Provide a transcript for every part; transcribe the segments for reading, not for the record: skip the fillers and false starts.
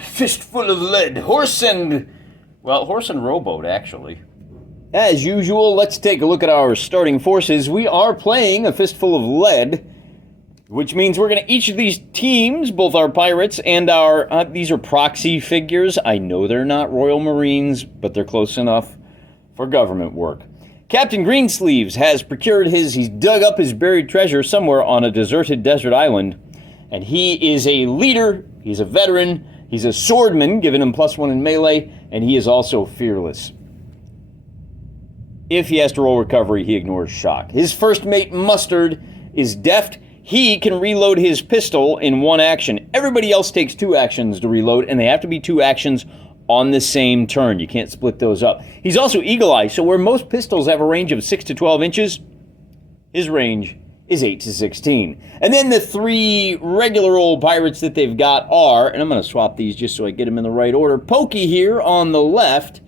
Fistful of Lead, horse and rowboat, actually. As usual, let's take a look at our starting forces. We are playing a Fistful of Lead, which means we're going to, each of these teams, both our pirates and our, these are proxy figures. I know they're not Royal Marines, but they're close enough for government work. Captain Greensleeves has he's dug up his buried treasure somewhere on a deserted desert island, and he is a leader, he's a veteran, he's a swordman, giving him +1 in melee, and he is also fearless. If he has to roll recovery, he ignores shock. His first mate, Mustard, is deft. He can reload his pistol in 1 action. Everybody else takes 2 actions to reload, and they have to be 2 actions on the same turn. You can't split those up. He's also Eagle Eye, so where most pistols have a range of 6 to 12 inches, his range is 8 to 16. And then the 3 regular old pirates that they've got are, and I'm going to swap these just so I get them in the right order. Pokey here on the left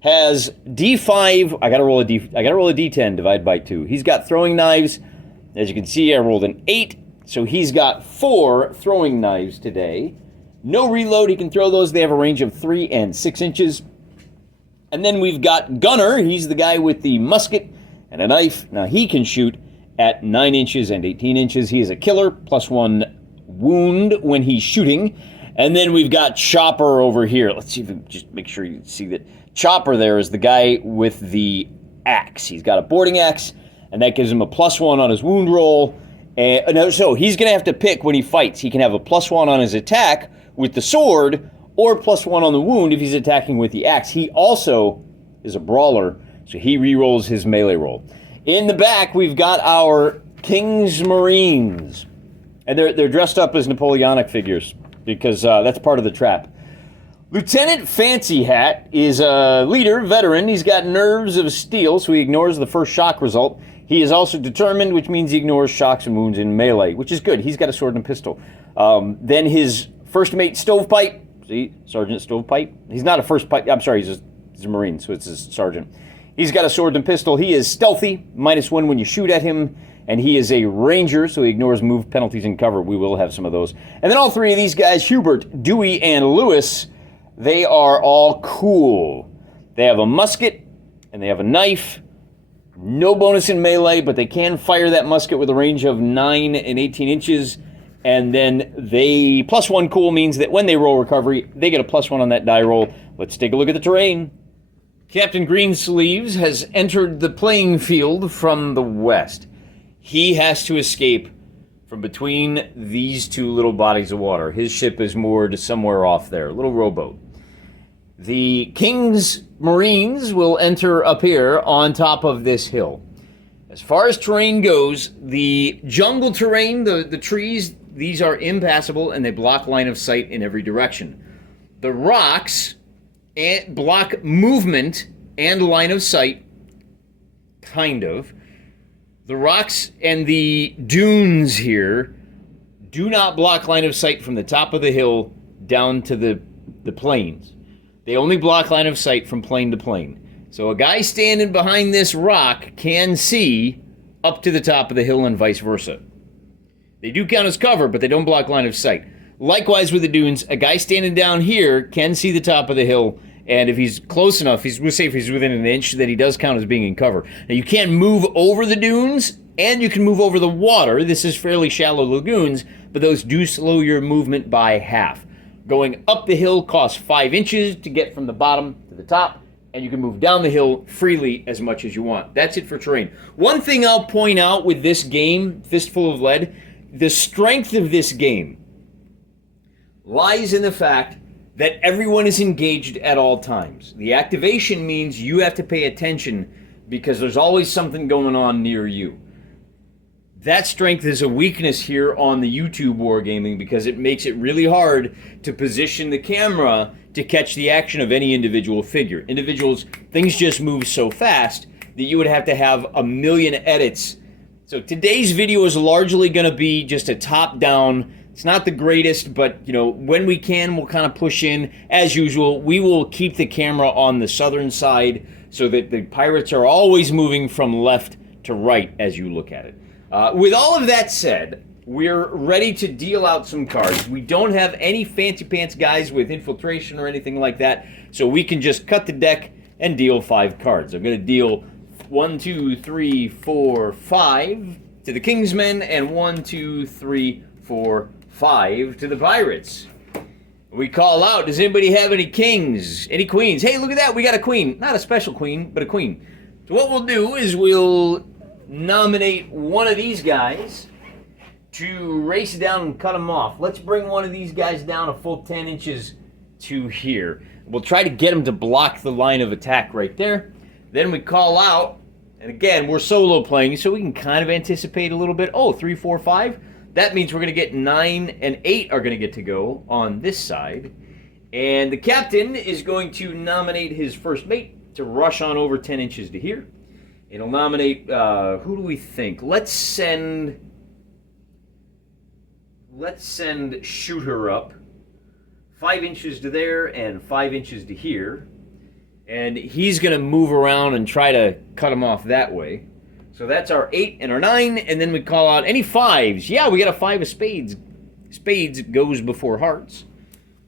has D5. I got to roll a D10 divided by 2. He's got throwing knives. As you can see, I rolled an 8, so he's got 4 throwing knives today. No reload, he can throw those. They have a range of 3 and 6 inches. And then we've got Gunner. He's the guy with the musket and a knife. Now he can shoot at 9 inches and 18 inches. He is a killer, +1 wound when he's shooting. And then we've got Chopper over here. Let's see if we just make sure you see that. Chopper there is the guy with the axe. He's got a boarding axe, and that gives him a +1 on his wound roll. So he's going to have to pick when he fights. He can have a +1 on his attack with the sword, or +1 on the wound if he's attacking with the axe. He also is a brawler, so he re-rolls his melee roll. In the back, we've got our King's Marines. And they're dressed up as Napoleonic figures, because that's part of the trap. Lieutenant Fancy Hat is a leader, veteran. He's got nerves of steel, so he ignores the first shock result. He is also determined, which means he ignores shocks and wounds in melee, which is good. He's got a sword and a pistol. Then his first mate, Stovepipe. See, Sergeant Stovepipe. He's not a first pipe. I'm sorry, he's a Marine, so it's his sergeant. He's got a sword and pistol. He is stealthy, -1 when you shoot at him. And he is a ranger, so he ignores move penalties and cover. We will have some of those. And then all 3 of these guys, Hubert, Dewey, and Lewis, they are all cool. They have a musket, and they have a knife. No bonus in melee, but they can fire that musket with a range of 9 and 18 inches. And then they, +1 cool means that when they roll recovery, they get a +1 on that die roll. Let's take a look at the terrain. Captain Greensleeves has entered the playing field from the west. He has to escape from between these 2 little bodies of water. His ship is moored somewhere off there, a little rowboat. The King's Marines will enter up here on top of this hill. As far as terrain goes, the jungle terrain, the trees, these are impassable and they block line of sight in every direction. The rocks block movement and line of sight, kind of. The rocks and the dunes here do not block line of sight from the top of the hill down to the plains. They only block line of sight from plane to plane. So a guy standing behind this rock can see up to the top of the hill and vice versa. They do count as cover, but they don't block line of sight. Likewise with the dunes, a guy standing down here can see the top of the hill, and if he's close enough, we'll say if he's within an inch, then he does count as being in cover. Now you can't move over the dunes, and you can move over the water. This is fairly shallow lagoons, but those do slow your movement by half. Going up the hill costs 5 inches to get from the bottom to the top, and you can move down the hill freely as much as you want. That's it for terrain. One thing I'll point out with this game, Fistful of Lead, the strength of this game lies in the fact that everyone is engaged at all times. The activation means you have to pay attention because there's always something going on near you. That strength is a weakness here on the YouTube Wargaming because it makes it really hard to position the camera to catch the action of any individual figure. Things just move so fast that you would have to have a million edits. So today's video is largely going to be just a top-down. It's not the greatest, but when we can, we'll kind of push in. As usual, we will keep the camera on the southern side so that the pirates are always moving from left to right as you look at it. With all of that said, we're ready to deal out some cards. We don't have any fancy pants guys with infiltration or anything like that, so we can just cut the deck and deal 5 cards. I'm going to deal 1, 2, 3, 4, 5 to the Kingsmen, and 1, 2, 3, 4, 5 to the Pirates. We call out, does anybody have any kings? Any queens? Hey, look at that, we got a queen. Not a special queen, but a queen. So what we'll do is we'll nominate one of these guys to race down and cut them off. Let's bring one of these guys down a full 10 inches to here. We'll try to get him to block the line of attack right there. Then we call out, and again, we're solo playing, so we can kind of anticipate a little bit. Oh, 3, 4, 5. That means we're going to get 9 and 8 are going to get to go on this side. And the captain is going to nominate his first mate to rush on over 10 inches to here. It'll nominate, who do we think? Let's send Shooter up 5 inches to there and 5 inches to here. And he's going to move around and try to cut him off that way. So that's our 8 and our 9, and then we call out any 5s. Yeah, we got a 5 of spades. Spades goes before hearts.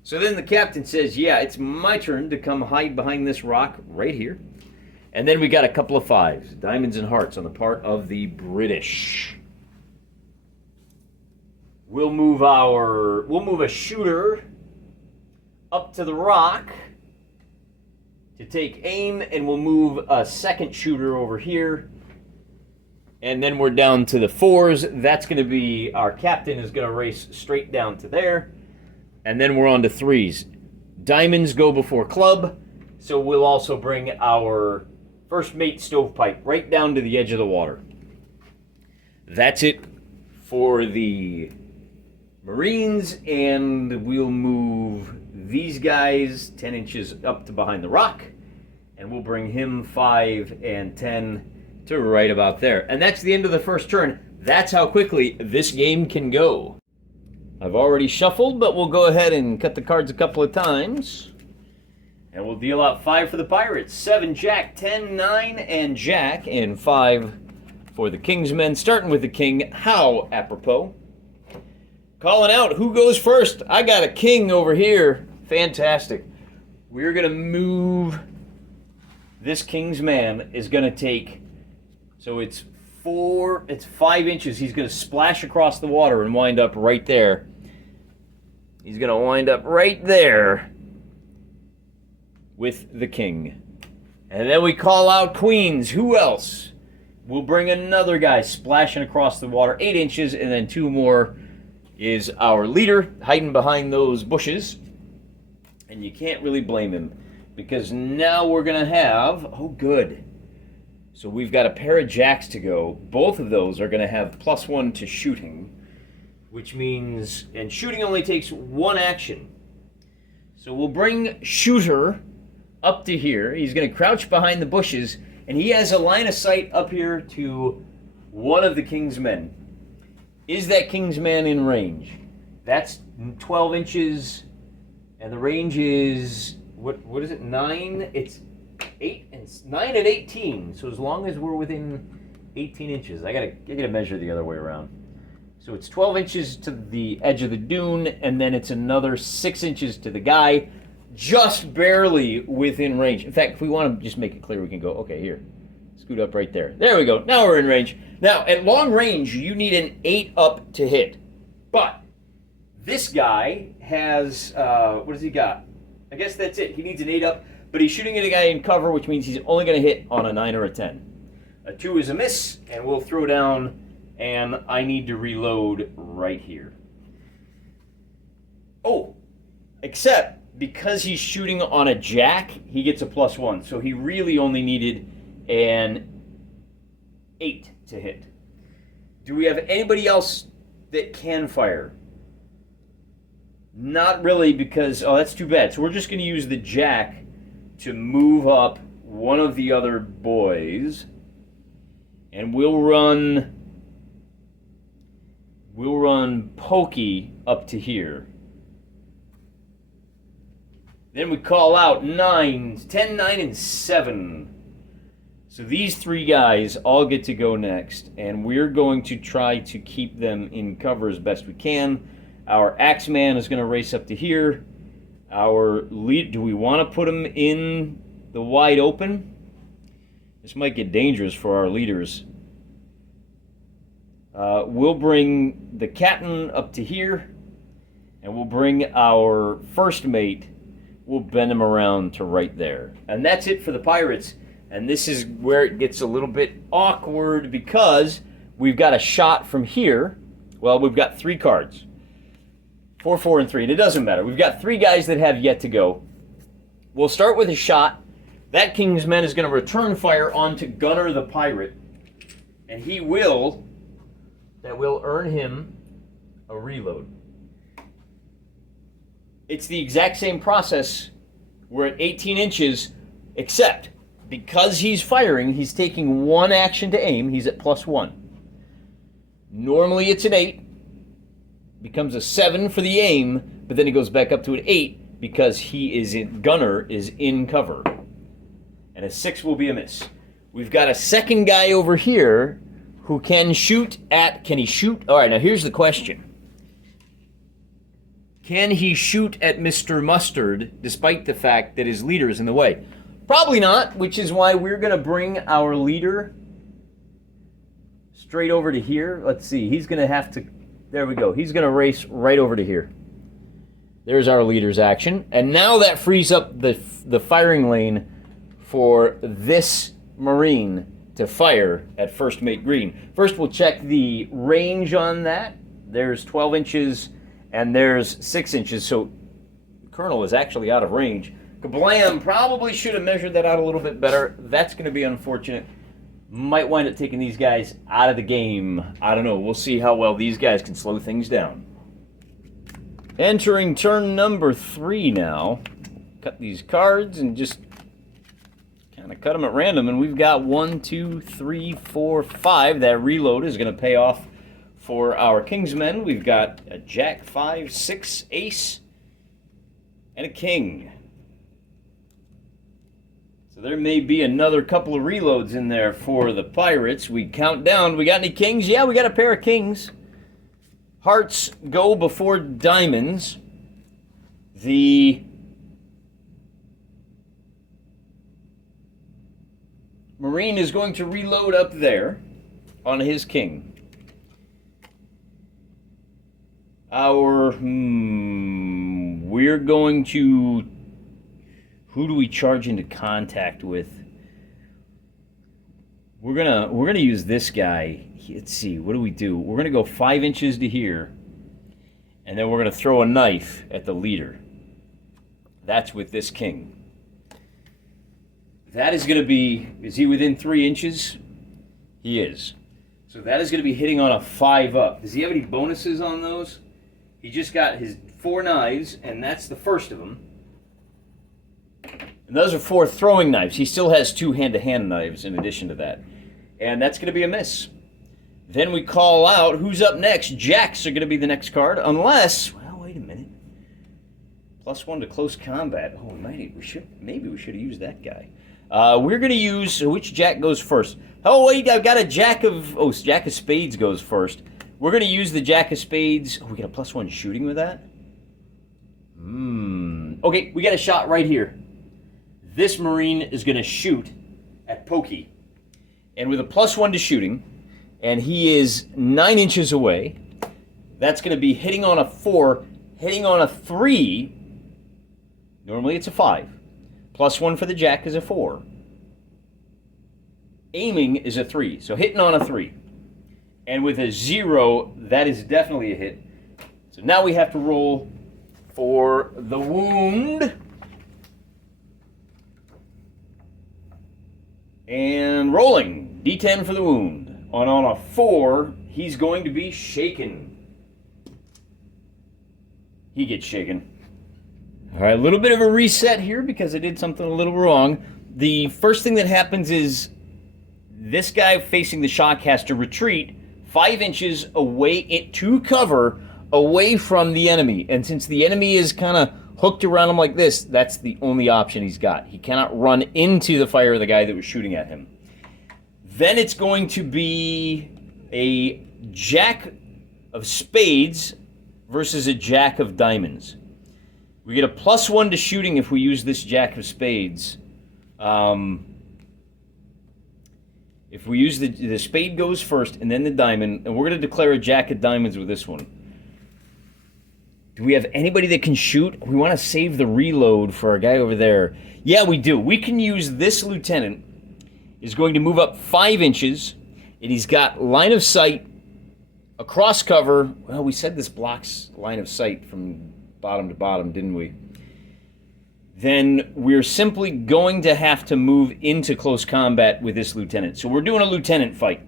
So then the captain says, yeah, it's my turn to come hide behind this rock right here. And then we got a couple of 5s, diamonds and hearts on the part of the British. We'll move a shooter up to the rock to take aim, and we'll move a second shooter over here. And then we're down to the 4s. That's going to be, our captain is going to race straight down to there. And then we're on to 3s. Diamonds go before club, so we'll also bring our first mate stovepipe right down to the edge of the water. That's it for the Marines, and we'll move these guys 10 inches up to behind the rock, and we'll bring him 5 and 10 to right about there. And that's the end of the first turn. That's how quickly this game can go. I've already shuffled, but we'll go ahead and cut the cards a couple of times. And we'll deal out 5 for the Pirates. 7, Jack, 10, 9, and Jack, and 5 for the Kingsmen. Starting with the King. How apropos. Calling out, who goes first? I got a King over here. Fantastic. We're going to move. This Kingsman is going to take, so it's 5 inches. He's going to splash across the water and wind up right there. He's going to wind up right there with the King. And then we call out Queens. Who else? We'll bring another guy splashing across the water, 8 inches, and then 2 more is our leader hiding behind those bushes. And you can't really blame him, because now we're going to have, oh good. So we've got a pair of jacks to go. Both of those are going to have +1 to shooting, which means, and shooting only takes 1 action. So we'll bring Shooter up to here. He's going to crouch behind the bushes, and he has a line of sight up here to one of the King's men. Is that King's man in range? That's 12 inches, and the range is, what is it, 9? It's 9 and 18, so as long as we're within 18 inches. I gotta measure the other way around. So it's 12 inches to the edge of the dune, and then it's another 6 inches to the guy, just barely within range. In fact, if we want to just make it clear, we can go, okay, here, scoot up right there. There we go, now we're in range. Now, at long range, you need an 8 up to hit, but this guy has, what does he got? I guess that's it, he needs an 8 up. But he's shooting at a guy in cover, which means he's only going to hit on a 9 or a 10. A 2 is a miss, and we'll throw down, and I need to reload right here. Oh, except because he's shooting on a jack, he gets a +1. So he really only needed an 8 to hit. Do we have anybody else that can fire? Not really, because, oh, that's too bad. So we're just going to use the jack to move up one of the other boys, and we'll run Pokey up to here. Then we call out 9, 10, 9, and 7. So these three guys all get to go next, and we're going to try to keep them in cover as best we can. Our Axeman is going to race up to here. Our lead, do we want to put him in the wide open? This might get dangerous for our leaders. We'll bring the captain up to here, and we'll bring our first mate. We'll bend him around to right there. And that's it for the pirates. And this is where it gets a little bit awkward because we've got a shot from here. Well, we've got 3 cards. 4, 4, and 3. And it doesn't matter. We've got 3 guys that have yet to go. We'll start with a shot. That King's Men is going to return fire onto Gunner the Pirate. And that will earn him a reload. It's the exact same process. We're at 18 inches, except because he's firing, he's taking 1 action to aim. He's at +1. Normally it's an 8. Becomes a 7 for the aim, but then it goes back up to an 8 because Gunner is in cover. And a 6 will be a miss. We've got a second guy over here who can shoot at... Can he shoot? All right, now here's the question. Can he shoot at Mr. Mustard despite the fact that his leader is in the way? Probably not, which is why we're going to bring our leader straight over to here. Let's see. He's going to have to... There we go. He's going to race right over to here. There's our leader's action. And now that frees up the firing lane for this Marine to fire at first mate green. First, we'll check the range on that. There's 12 inches and there's 6 inches, so the Colonel is actually out of range. Kablam! Probably should have measured that out a little bit better. That's going to be unfortunate. Might wind up taking these guys out of the game. I don't know. We'll see how well these guys can slow things down. Entering turn number 3 now. Cut these cards and just kind of cut them at random. And we've got 1, 2, 3, 4, 5. That reload is going to pay off for our Kingsmen. We've got a Jack, 5, 6, Ace, and a King. So there may be another couple of reloads in there for the Pirates. We count down. We got any Kings? Yeah, we got a pair of Kings. Hearts go before diamonds. The Marine is going to reload up there on his King. We're going to... Who do we charge into contact with? We're gonna use this guy. Let's see, what do we do? We're gonna go 5 inches to here, and then we're gonna throw a knife at the leader. That's with this King. That is gonna be, is he within 3 inches? He is. So that is gonna be hitting on a 5 up. Does he have any bonuses on those? He just got his 4 knives, and that's the first of them. And those are 4 throwing knives. He still has 2 hand-to-hand knives in addition to that. And that's going to be a miss. Then we call out, who's up next? Jacks are going to be the next card, unless... Well, wait a minute. +1 to close combat. Oh, maybe we should have used that guy. We're going to use... Which Jack goes first? Oh, wait, I've got a Jack of... Oh, Jack of Spades goes first. We're going to use the Jack of Spades. Oh, we got a +1 shooting with that? Okay, we got a shot right here. This Marine is going to shoot at Pokey. And with a +1 to shooting, and he is 9 inches away, that's going to be hitting on a 4, hitting on a 3. Normally it's a 5. +1 for the Jack is a 4. Aiming is a 3, so hitting on a 3. And with a 0, that is definitely a hit. So now we have to roll for the wound. And rolling. D10 for the wound. On a 4, he's going to be shaken. He gets shaken. All right, a little bit of a reset here because I did something a little wrong. The first thing that happens is this guy facing the shock has to retreat 5 inches away to cover away from the enemy. And since the enemy is kind of hooked around him like this, that's the only option he's got. He cannot run into the fire of the guy that was shooting at him. Then it's going to be a Jack of Spades versus a Jack of Diamonds. We get a +1 to shooting if we use this Jack of Spades. If we use the spade goes first and then the diamond, and we're going to declare a Jack of Diamonds with this one. Do we have anybody that can shoot? We want to save the reload for our guy over there. Yeah, we do. We can use this lieutenant. Is going to move up 5 inches, and he's got line of sight across cover. Well, we said this blocks line of sight from bottom to bottom, didn't we? Then we're simply going to have to move into close combat with this lieutenant. So we're doing a lieutenant fight.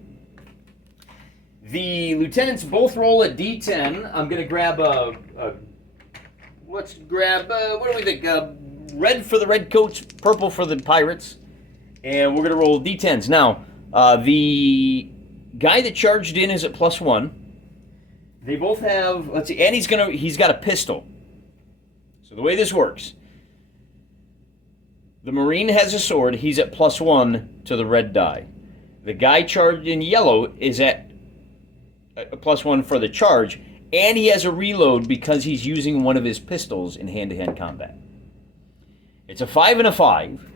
The lieutenants both roll a d10. I'm going to grab let's grab, what do we think? Red for the redcoats, purple for the pirates. And we're going to roll d10s. Now, the guy that charged in is at +1. They both have, let's see, and he's got a pistol. So the way this works, the Marine has a sword. He's at +1 to the red die. The guy charged in yellow is at a +1 for the charge, and he has a reload because he's using one of his pistols in hand-to-hand combat. It's a 5 and a 5,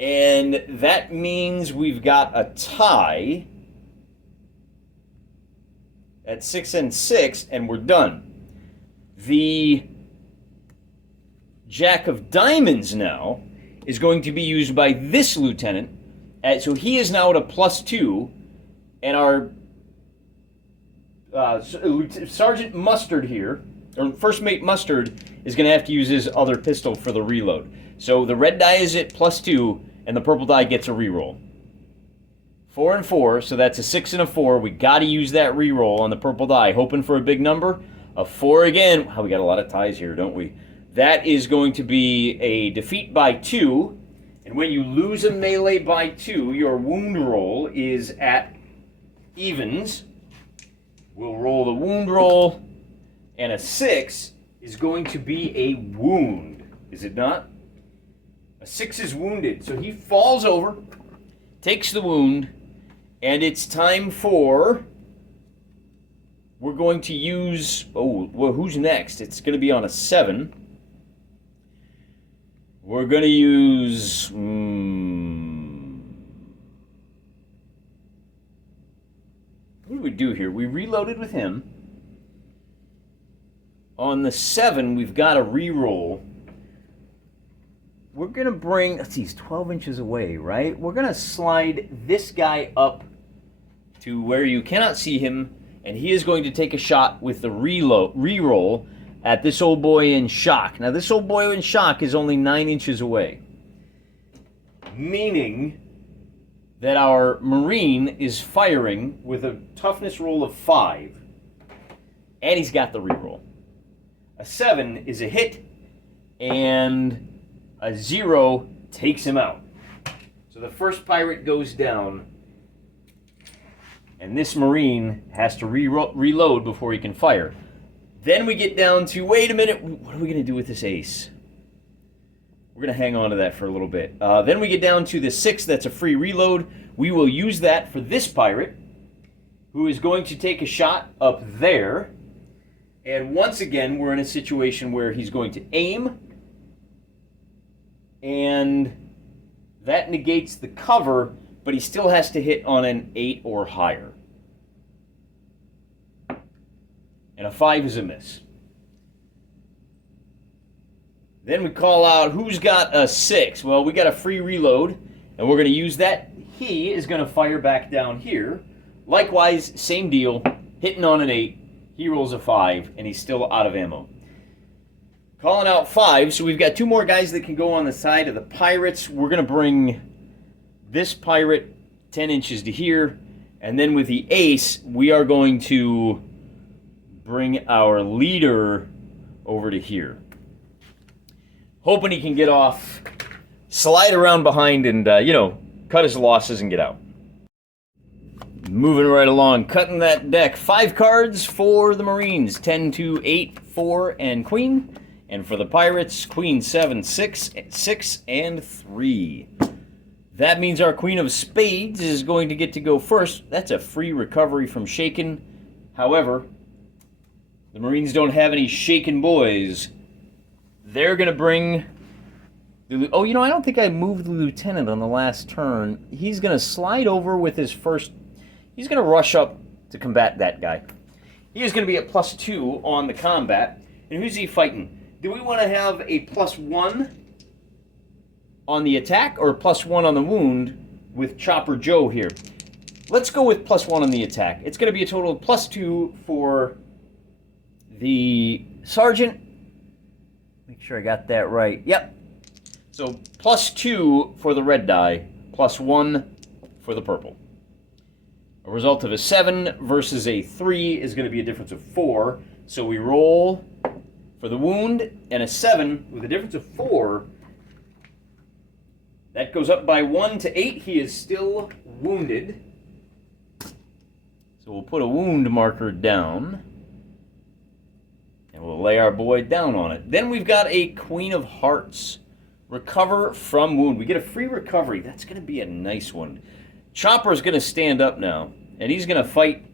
and that means we've got a tie at 6 and 6, and we're done. The Jack of Diamonds now is going to be used by this lieutenant. So he is now at a +2, and our Sergeant Mustard here, or First Mate Mustard, is going to have to use his other pistol for the reload. So the red die is at +2, and the purple die gets a reroll. 4 and 4, so that's a 6 and a 4. We got to use that reroll on the purple die, hoping for a big number. A 4 again. Wow, we got a lot of ties here, don't we? That is going to be a defeat by 2. And when you lose a melee by 2, your wound roll is at evens. We'll roll the wound roll. And a 6 is going to be a wound, is it not? A 6 is wounded. So he falls over, takes the wound, and it's time for... We're going to use... Oh, well, who's next? It's going to be on a 7. We're going to use... What do we do here? We reloaded with him. On the 7, we've got a reroll. We're going to bring... Let's see, he's 12 inches away, right? We're going to slide this guy up to where you cannot see him, and he is going to take a shot with the reroll at this old boy in shock. Now, this old boy in shock is only 9 inches away, meaning that our Marine is firing with a toughness roll of 5, and he's got the reroll. A 7 is a hit, and a 0 takes him out. So the first pirate goes down, and this Marine has to reload before he can fire. Then we get down to, wait a minute, what are we going to do with this ace? We're going to hang on to that for a little bit. Then we get down to the 6, that's a free reload. We will use that for this pirate, who is going to take a shot up there. And once again, we're in a situation where he's going to aim, and that negates the cover, but he still has to hit on an 8 or higher. And a 5 is a miss. Then we call out, who's got a 6? Well, we got a free reload, and we're going to use that. He is going to fire back down here. Likewise, same deal, hitting on an 8. He rolls a 5, and he's still out of ammo. Calling out 5, so we've got 2 more guys that can go on the side of the pirates. We're going to bring this pirate 10 inches to here, and then with the ace, we are going to bring our leader over to here. Hoping he can get off, slide around behind, and, cut his losses and get out. Moving right along, cutting that deck. 5 cards for the Marines. 10, 2, 8, 4, and Queen. And for the Pirates, Queen, 7, 6, 6, and 3. That means our Queen of Spades is going to get to go first. That's a free recovery from Shaken. However, the Marines don't have any Shaken boys. They're going to bring... Oh, you know, I don't think I moved the Lieutenant on the last turn. He's going to slide over with his first... He's going to rush up to combat that guy. He is going to be at +2 on the combat. And who's he fighting? Do we want to have a +1 on the attack or +1 on the wound with Chopper Joe here? Let's go with +1 on the attack. It's going to be a total of +2 for the Sergeant. Make sure I got that right. Yep. So +2 for the red die, +1 for the purple. A result of a 7 versus a 3 is going to be a difference of 4. So we roll for the wound, and a 7 with a difference of 4. That goes up by 1 to 8. He is still wounded. So we'll put a wound marker down. And we'll lay our boy down on it. Then we've got a Queen of Hearts. Recover from wound. We get a free recovery. That's going to be a nice one. Chopper's going to stand up now, and he's going to fight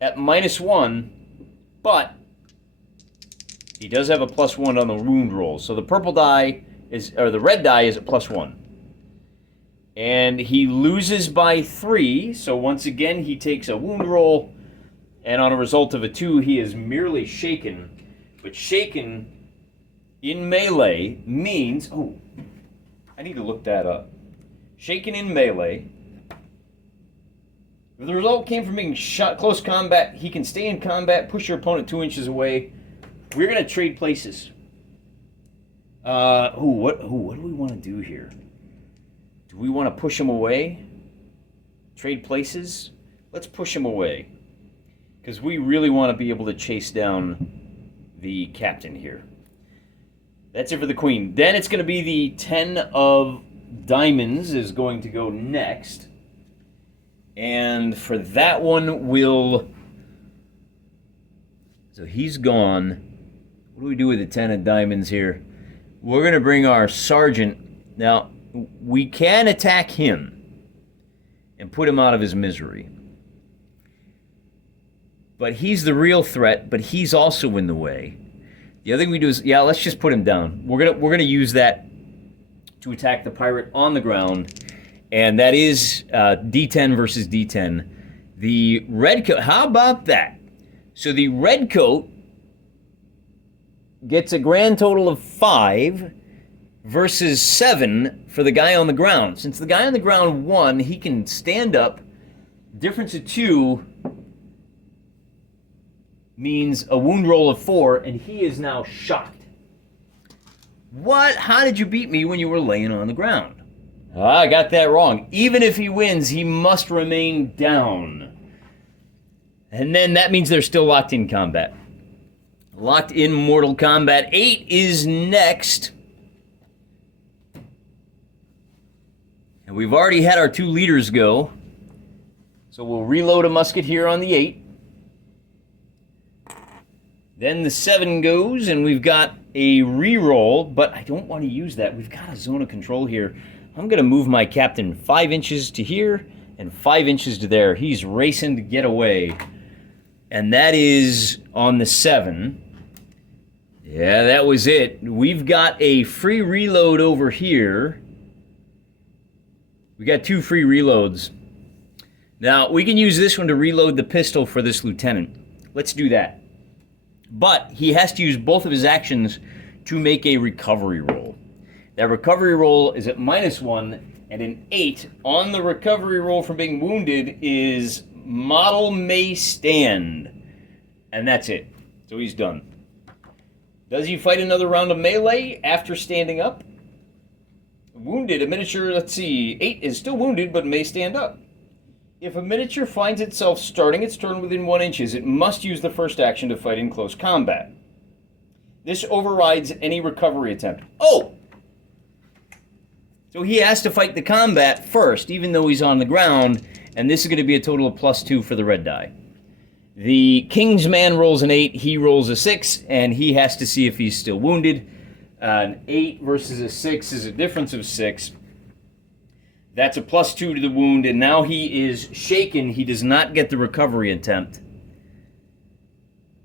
at -1, but he does have a +1 on the wound roll. So the purple die is, or the red die is at +1. And he loses by 3, so once again he takes a wound roll, and on a result of a 2, he is merely shaken. But shaken in melee means, oh, I need to look that up. Shaken in melee, if the result came from being shot close combat, he can stay in combat, push your opponent 2 inches away. We're going to trade places. What do we want to do here? Do we want to push him away? Trade places? Let's push him away. Because we really want to be able to chase down the captain here. That's it for the Queen. Then it's going to be the 10 of Diamonds is going to go next. And for that one, so he's gone. What do we do with the 10 of Diamonds here? We're going to bring our Sergeant. Now, we can attack him and put him out of his misery. But he's the real threat, but he's also in the way. The other thing we do is, yeah, let's just put him down. We're gonna use that to attack the pirate on the ground. And that is D10 versus D10. The red coat, how about that? So the red coat gets a grand total of 5 versus 7 for the guy on the ground. Since the guy on the ground won, he can stand up. Difference of 2 means a wound roll of 4, and he is now shocked. What? How did you beat me when you were laying on the ground? I got that wrong. Even if he wins, he must remain down. And then that means they're still locked in combat. Locked in Mortal Kombat 8 is next. And we've already had our 2 leaders go. So we'll reload a musket here on the 8. Then the 7 goes, and we've got a reroll, but I don't want to use that. We've got a zone of control here. I'm going to move my captain 5 inches to here and 5 inches to there. He's racing to get away. And that is on the 7. Yeah, that was it. We've got a free reload over here. We got 2 free reloads. Now, we can use this one to reload the pistol for this lieutenant. Let's do that. But he has to use both of his actions to make a recovery roll. That recovery roll is at -1, and an 8 on the recovery roll from being wounded is model may stand. And that's it. So he's done. Does he fight another round of melee after standing up? Wounded, a miniature, let's see, 8 is still wounded but may stand up. If a miniature finds itself starting its turn within 1 inches, it must use the first action to fight in close combat. This overrides any recovery attempt. Oh! So he has to fight the combat first, even though he's on the ground, and this is going to be a total of +2 for the red die. The King's Man rolls an 8, he rolls a 6, and he has to see if he's still wounded. An 8 versus a 6 is a difference of 6. That's a +2 to the wound, and now he is shaken. He does not get the recovery attempt.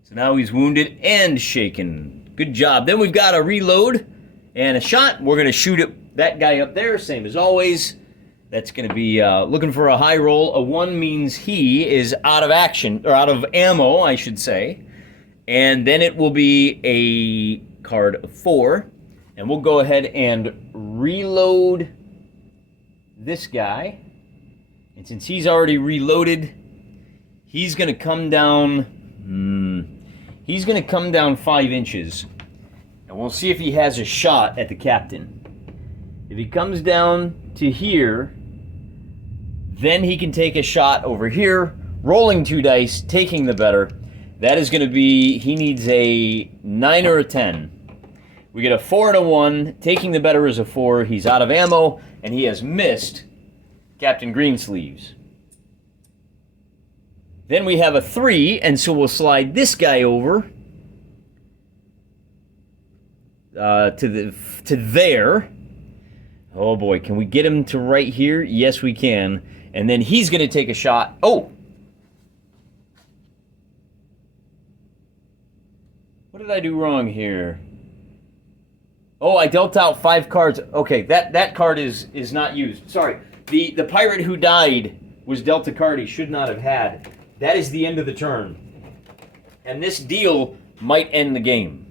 So now he's wounded and shaken. Good job. Then we've got a reload and a shot. We're going to shoot at that guy up there, same as always. That's going to be looking for a high roll. A 1 means he is out of action, or out of ammo, I should say. And then it will be a card of 4. And we'll go ahead and reload this guy. And since he's already reloaded, he's going to come down... he's going to come down 5 inches. And we'll see if he has a shot at the captain. If he comes down to here, then he can take a shot over here, rolling 2 dice, taking the better. That is going to be, he needs a 9 or a 10. We get a 4 and a 1. Taking the better is a 4. He's out of ammo, and he has missed Captain Greensleeves. Then we have a 3, and so we'll slide this guy over to there. Oh boy, can we get him to right here? Yes, we can. And then he's going to take a shot. Oh! What did I do wrong here? Oh, I dealt out 5 cards. Okay, that card is not used. Sorry. The pirate who died was dealt a card he should not have had. That is the end of the turn. And this deal might end the game.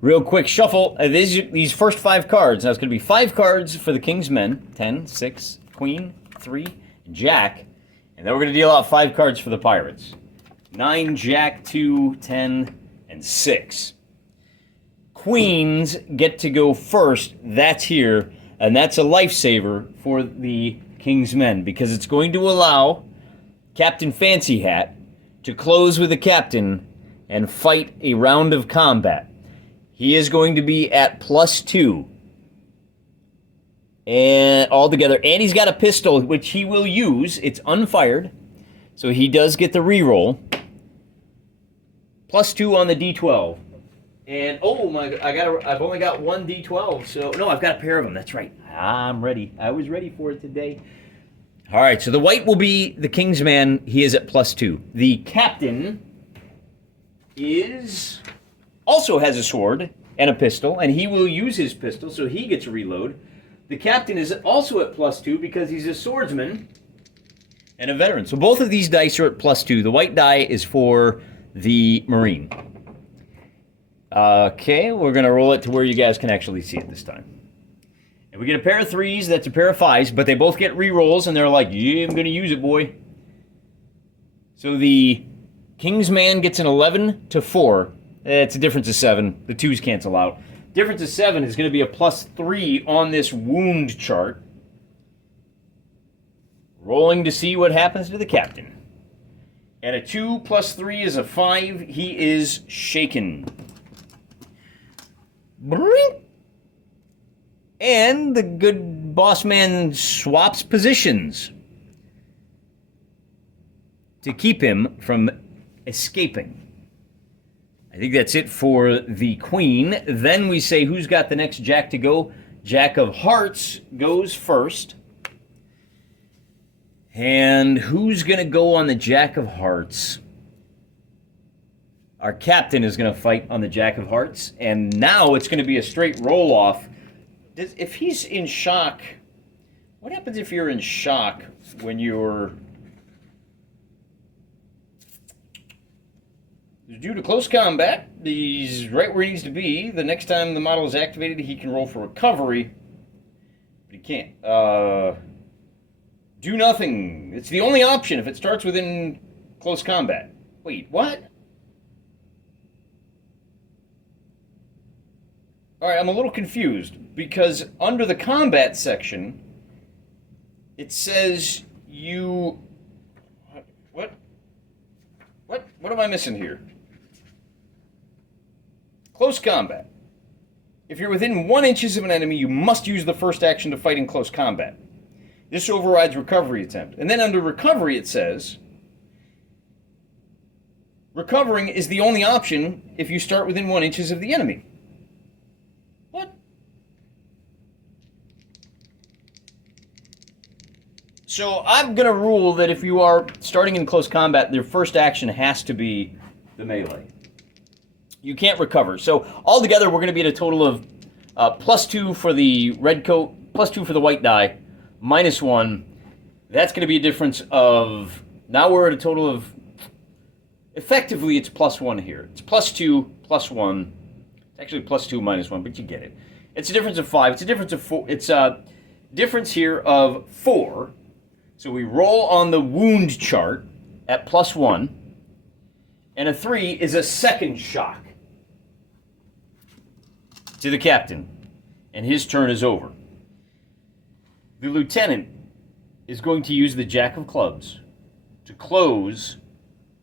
Real quick shuffle. These first 5 cards. Now it's going to be 5 cards for the King's Men. 10, 6, Queen, 3, Jack. And then we're going to deal out 5 cards for the Pirates. 9, Jack, 2, 10, and 6. Queens get to go first. That's here. And that's a lifesaver for the King's Men, because it's going to allow Captain Fancy Hat to close with the captain and fight a round of combat. He is going to be at +2. And altogether. And he's got a pistol, which he will use. It's unfired. So he does get the reroll. +2 on the D12. And, oh my, I've only got 1 D12. So, no, I've got a pair of them. That's right. I'm ready. I was ready for it today. All right, so the white will be the King's Man. He is at +2. The captain also has a sword and a pistol, and he will use his pistol, so he gets a reload. The captain is also at +2 because he's a swordsman and a veteran. So both of these dice are at +2. The white die is for the Marine. Okay, we're going to roll it to where you guys can actually see it this time. And we get a pair of 3s, that's a pair of 5s, but they both get re-rolls, and they're like, yeah, I'm going to use it, boy. So the King's Man gets an 11 to 4. It's a difference of 7. The 2s cancel out. Difference of 7 is going to be a +3 on this wound chart. Rolling to see what happens to the captain. And a 2 + 3 is a 5. He is shaken. And the good boss man swaps positions to keep him from escaping. I think that's it for the Queen. Then we say who's got the next Jack to go. Jack of Hearts goes first. And who's going to go on the Jack of Hearts? Our captain is going to fight on the Jack of Hearts. And now it's going to be a straight roll-off. If he's in shock, what happens if you're in shock when you're... Due to close combat, he's right where he needs to be. The next time the model is activated, he can roll for recovery. But he can't. Do nothing. It's the only option if it starts within close combat. Wait, what? Alright, I'm a little confused, because under the combat section, it says you... What am I missing here? Close combat. If you're within 1 inch of an enemy, you must use the first action to fight in close combat. This overrides recovery attempt. And then under recovery it says, recovering is the only option if you start within 1 inch of the enemy. What? So I'm going to rule that if you are starting in close combat, your first action has to be the melee. You can't recover. So altogether, we're going to be at a total of +2 for the red coat, +2 for the white die, -1. That's going to be a difference of, now we're at a total of, effectively it's +1 here. It's +2, +1. It's actually +2, -1, but you get it. It's a difference of 5. It's a difference of 4. It's a difference here of 4. So we roll on the wound chart at +1. And a 3 is a second shock to the captain. And his turn is over. The lieutenant is going to use the Jack of Clubs to close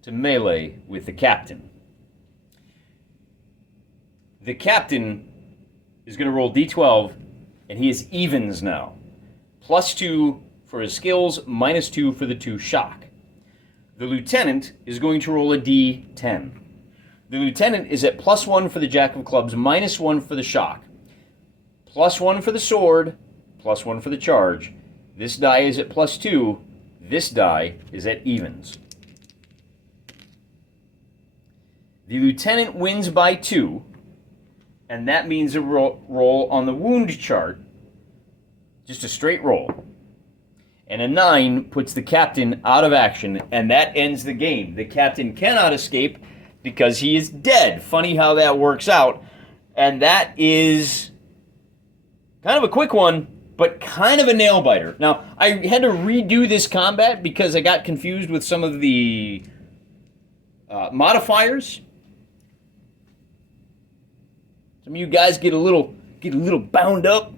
to melee with the captain. The captain is going to roll d12, and he is evens now. +2 for his skills, -2 for the 2 shock. The lieutenant is going to roll a d10. The lieutenant is at +1 for the Jack of Clubs, -1 for the shock. +1 for the sword, +1 for the charge. This die is at +2. This die is at evens. The lieutenant wins by 2, and that means a roll on the wound chart. Just a straight roll. And a 9 puts the captain out of action, and that ends the game. The captain cannot escape because he is dead. Funny how that works out. And that is kind of a quick one, but kind of a nail-biter. Now, I had to redo this combat because I got confused with some of the modifiers. Some of you guys get a little bound up,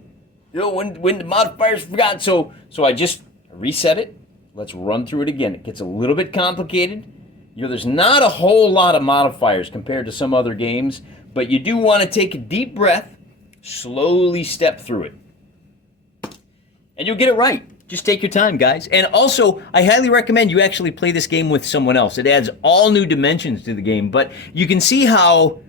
you know, when the modifiers forgot. So I just reset it. Let's run through it again. It gets a little bit complicated. You know, there's not a whole lot of modifiers compared to some other games, but you do want to take a deep breath, slowly step through it, and you'll get it right. Just take your time, guys. And also, I highly recommend you actually play this game with someone else. It adds all new dimensions to the game, but you can see how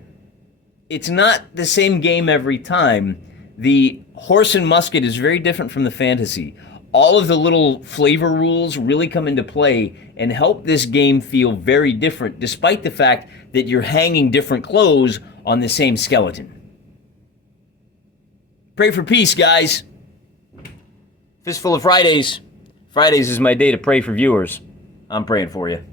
it's not the same game every time. The horse and musket is very different from the fantasy. All of the little flavor rules really come into play and help this game feel very different, despite the fact that you're hanging different clothes on the same skeleton. Pray for peace, guys. Fistful of Fridays. Fridays is my day to pray for viewers. I'm praying for you.